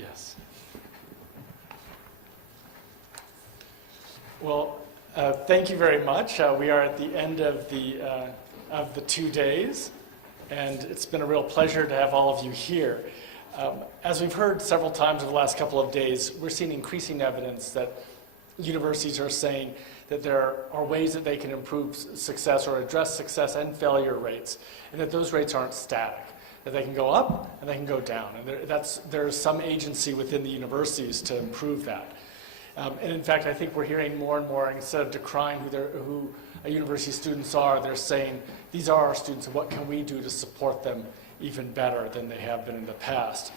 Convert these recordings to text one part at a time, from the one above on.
Yes. Well, thank you very much. We are at the end of the 2 days, and it's been a real pleasure to have all of you here. As we've heard several times over the last couple of days, we're seeing increasing evidence that universities are saying that there are ways that they can improve success or address success and failure rates, and that those rates aren't static, that they can go up and they can go down. And there's some agency within the universities to improve that. And in fact, I think we're hearing more and more, instead of decrying who university students are, they're saying, these are our students, and what can we do to support them even better than they have been in the past?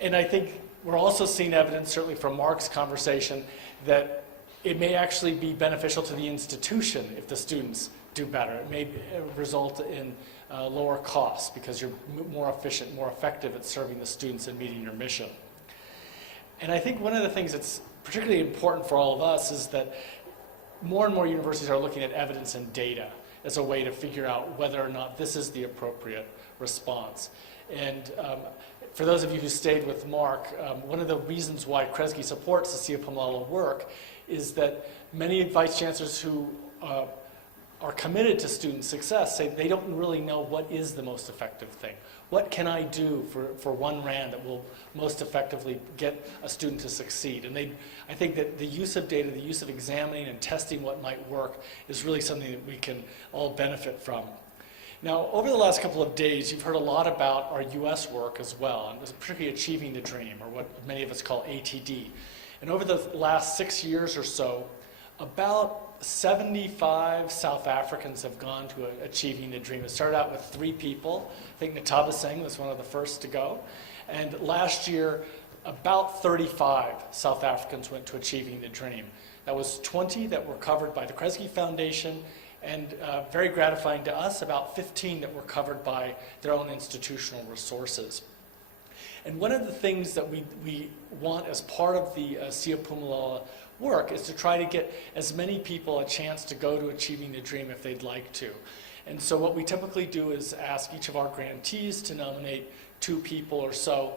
And I think we're also seeing evidence, certainly from Mark's conversation, that it may actually be beneficial to the institution if the students do better. It may result in lower costs because you're more efficient, more effective at serving the students and meeting your mission. And I think one of the things that's particularly important for all of us is that more and more universities are looking at evidence and data as a way to figure out whether or not this is the appropriate response. And for those of you who stayed with Mark, one of the reasons why Kresge supports the Siyaphumelela work is that many vice chancellors who are committed to student success say they don't really know what is the most effective thing. What can I do for 1 rand that will most effectively get a student to succeed? And I think that the use of data, the use of examining and testing what might work is really something that we can all benefit from. Now, over the last couple of days, you've heard a lot about our US work as well, and particularly Achieving the Dream, or what many of us call ATD. And over the last 6 years or so, about 75 South Africans have gone to Achieving the Dream. It started out with 3 people. I think Nataba Singh was one of the first to go. And last year, about 35 South Africans went to Achieving the Dream. That was 20 that were covered by the Kresge Foundation, and very gratifying to us, about 15 that were covered by their own institutional resources. And one of the things that we want as part of the Siyaphumelela work is to try to get as many people a chance to go to Achieving the Dream if they'd like to. And so what we typically do is ask each of our grantees to nominate 2 people or so,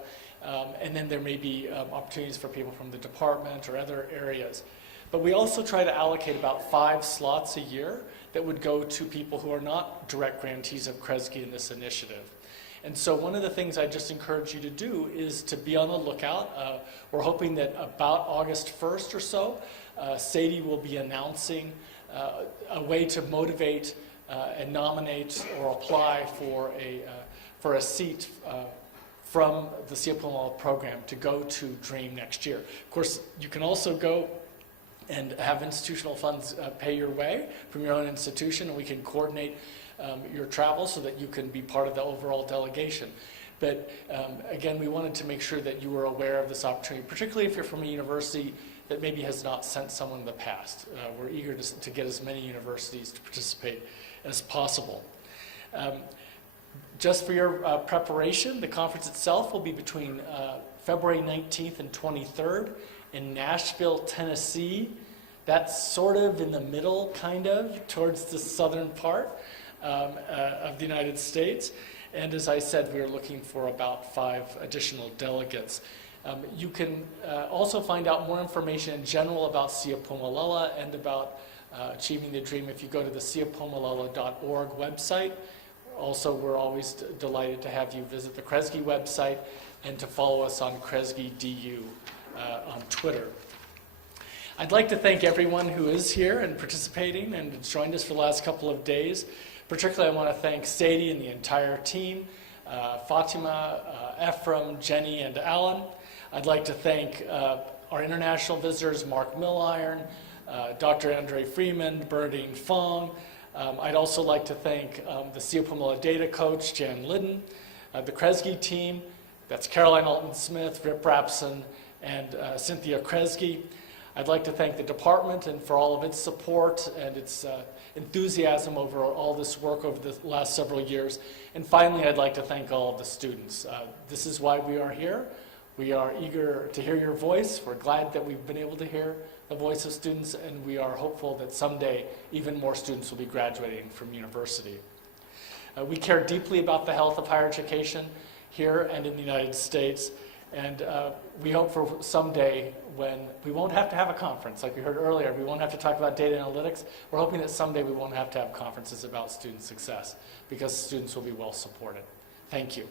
and then there may be opportunities for people from the department or other areas. But we also try to allocate about 5 slots a year that would go to people who are not direct grantees of Kresge in this initiative. And so one of the things I just encourage you to do is to be on the lookout. We're hoping that about August 1st or so, Sadie will be announcing a way to motivate and nominate or apply for a seat from the Siyaphumelela program to go to DREAM next year. Of course, you can also go and have institutional funds pay your way from your own institution, and we can coordinate your travel so that you can be part of the overall delegation. But again, we wanted to make sure that you were aware of this opportunity, particularly if you're from a university that maybe has not sent someone in the past. We're eager to get as many universities to participate as possible. Just for your preparation, the conference itself will be between February 19th and 23rd in Nashville, Tennessee. That's sort of in the middle, kind of, towards the southern part of the United States. And as I said, we're looking for about 5 additional delegates. You can also find out more information in general about Siyaphumelela and about Achieving the Dream if you go to the siyaphumelela.org website. Also, we're always delighted to have you visit the Kresge website and to follow us on KresgeDU on Twitter. I'd like to thank everyone who is here and participating and has joined us for the last couple of days. Particularly, I want to thank Sadie and the entire team, Fatima, Ephraim, Jenny, and Alan. I'd like to thank our international visitors, Mark Milliron, Dr. Andre Freeman, Bernadine Fong. I'd also like to thank the Siyaphumelela data coach, Jan Lidden, the Kresge team, that's Caroline Alton-Smith, Rip Rapson, and Cynthia Kresge. I'd like to thank the department and for all of its support and its enthusiasm over all this work over the last several years. And finally, I'd like to thank all of the students. This is why we are here. We are eager to hear your voice. We're glad that we've been able to hear the voice of students, and we are hopeful that someday even more students will be graduating from university. We care deeply about the health of higher education here and in the United States, And we hope for someday when we won't have to have a conference, like we heard earlier, we won't have to talk about data analytics. We're hoping that someday we won't have to have conferences about student success because students will be well supported. Thank you.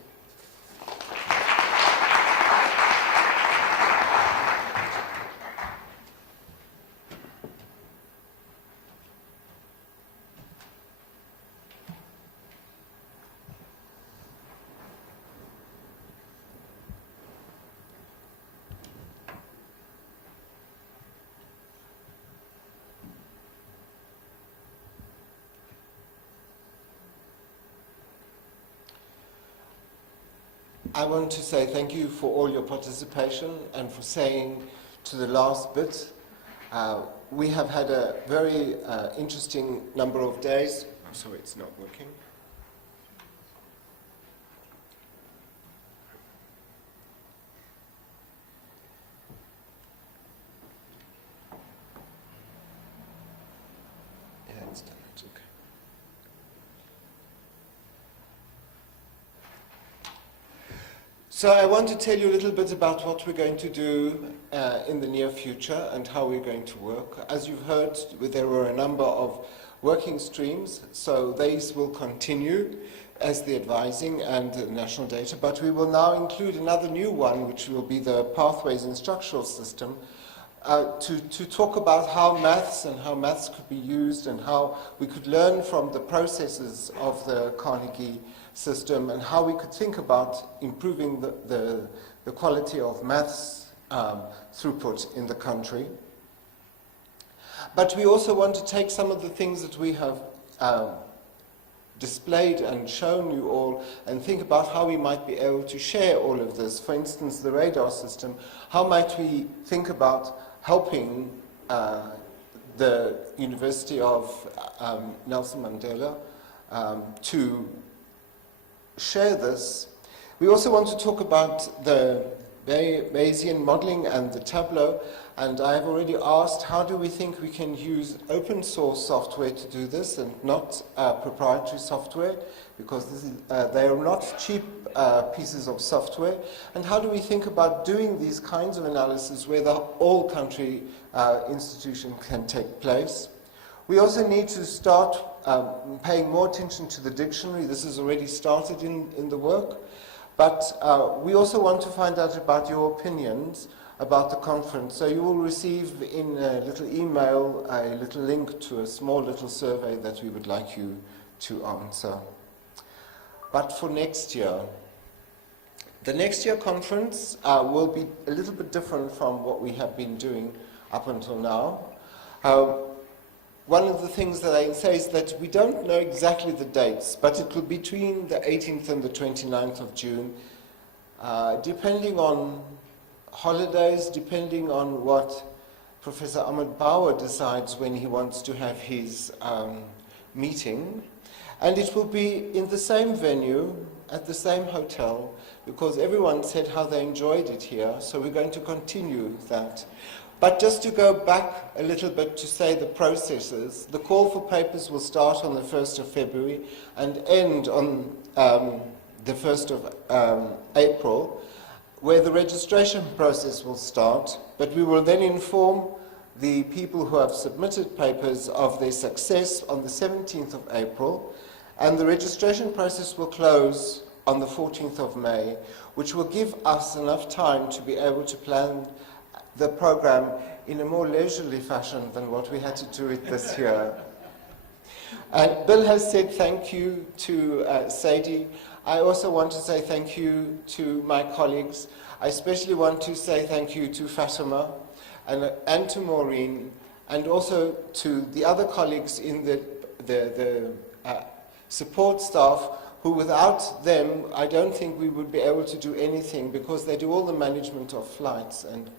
I want to say thank you for all your participation and for saying to the last bit. We have had a very interesting number of days. I'm sorry, it's not working. Yeah, it's done. It's okay. So I want to tell you a little bit about what we're going to do in the near future and how we're going to work. As you've heard, there were a number of working streams, so these will continue as the advising and the national data, but we will now include another new one, which will be the Pathways Instructional System, to talk about how maths could be used and how we could learn from the processes of the Carnegie system and how we could think about improving the quality of maths throughput in the country. But we also want to take some of the things that we have displayed and shown you all and think about how we might be able to share all of this. For instance, the radar system, how might we think about helping the University of Nelson Mandela to share this. We also want to talk about the Bayesian modeling and the Tableau, and I have already asked how do we think we can use open source software to do this and not proprietary software, because this is, they are not cheap pieces of software, and how do we think about doing these kinds of analysis where the all country institution can take place. We also need to start paying more attention to the dictionary. This has already started in the work. But we also want to find out about your opinions about the conference. So you will receive in a little email a little link to a small little survey that we would like you to answer. But for next year, the next year conference will be a little bit different from what we have been doing up until now. One of the things that I say is that we don't know exactly the dates, but it will be between the 18th and the 29th of June, depending on holidays, depending on what Professor Ahmed Bauer decides when he wants to have his meeting. And it will be in the same venue, at the same hotel, because everyone said how they enjoyed it here, so we're going to continue that. But just to go back a little bit to say the processes, the call for papers will start on the 1st of February and end on the 1st of April, where the registration process will start, but we will then inform the people who have submitted papers of their success on the 17th of April, and the registration process will close on the 14th of May, which will give us enough time to be able to plan the program in a more leisurely fashion than what we had to do it this year. And Bill has said thank you to Sadie. I also want to say thank you to my colleagues. I especially want to say thank you to Fatima and to Maureen, and also to the other colleagues in the support staff, who without them, I don't think we would be able to do anything, because they do all the management of flights and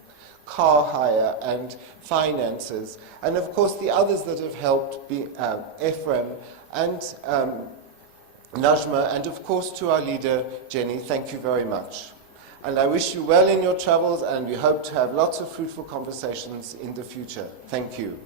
car hire and finances. And of course the others that have helped, Ephraim and Najma, and of course to our leader, Jenny, thank you very much. And I wish you well in your travels, and we hope to have lots of fruitful conversations in the future. Thank you.